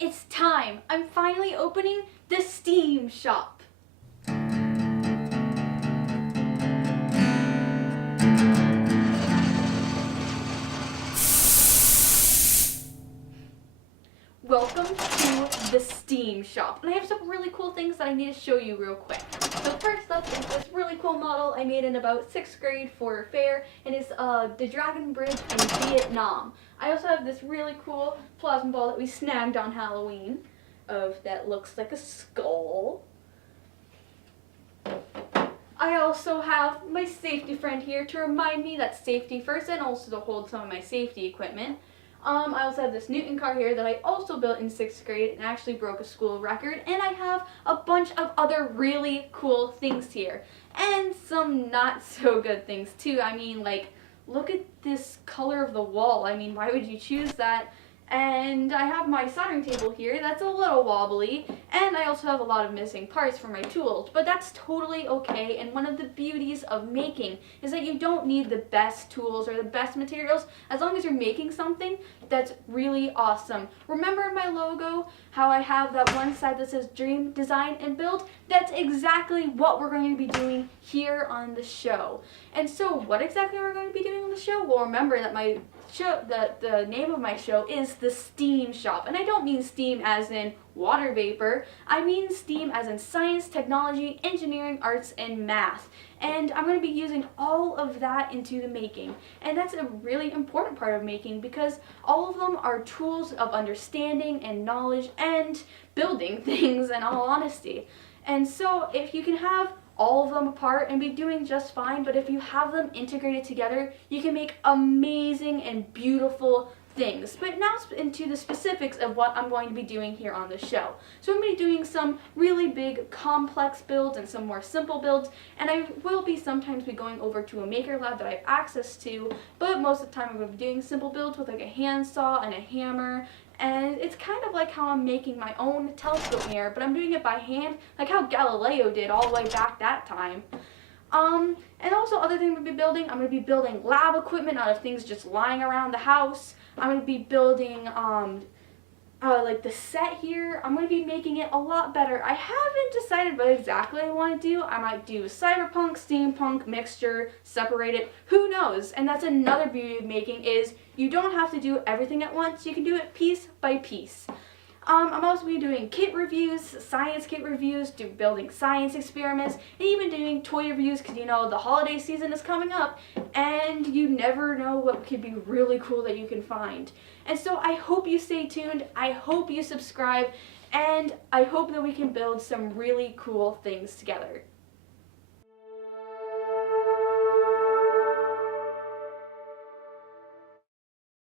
It's time! I'm finally opening the Steam shop! Welcome to the Steam shop, and I have some really cool things that I need to show you real quick. So first up is this really cool model I made in about 6th grade for a fair, and it's the Dragon Bridge in Vietnam. I also have this really cool plasma ball that we snagged on Halloween that looks like a skull. I also have my safety friend here to remind me that safety first and also to hold some of my safety equipment. I also have this Newton car here that I also built in 6th grade and actually broke a school record. And I have a bunch of other really cool things here. And some not so good things too. I mean, like, look at this color of the wall. I mean, why would you choose that? And I have my soldering table here that's a little wobbly, and I also have a lot of missing parts for my tools, but that's totally okay. And one of the beauties of making is that you don't need the best tools or the best materials as long as you're making something that's really awesome. Remember my logo, how I have that one side that says dream, design, and build? That's exactly what we're going to be doing here on the show. And so what exactly we're going to be doing on the show? Well, remember that my show, the name of my show is the Steam Shop, and I don't mean steam as in water vapor. I mean STEAM as in science, technology, engineering, arts, and math. And I'm going to be using all of that into the making. And that's a really important part of making because all of them are tools of understanding and knowledge and building things, in all honesty. And so if you can have all of them apart and be doing just fine, but if you have them integrated together, you can make amazing and beautiful things. But now into the specifics of what I'm going to be doing here on the show. So I'm going to be doing some really big complex builds and some more simple builds, and I will be sometimes be going over to a maker lab that I have access to, but most of the time I'm going to be doing simple builds with like a handsaw and a hammer. And it's kind of like how I'm making my own telescope mirror, but I'm doing it by hand, like how Galileo did all the way back that time. And also other things I'm going to be building, I'm going to be building lab equipment out of things just lying around the house. I'm going to be building, like the set here. I'm going to be making it a lot better. I haven't decided what exactly I want to do. I might do cyberpunk, steampunk, mixture, separate it. Who knows? And that's another beauty of making is you don't have to do everything at once. You can do it piece by piece. I'm also be doing kit reviews, science kit reviews, building science experiments, and even doing toy reviews because you know the holiday season is coming up and you never know what could be really cool that you can find. And so I hope you stay tuned, I hope you subscribe, and I hope that we can build some really cool things together.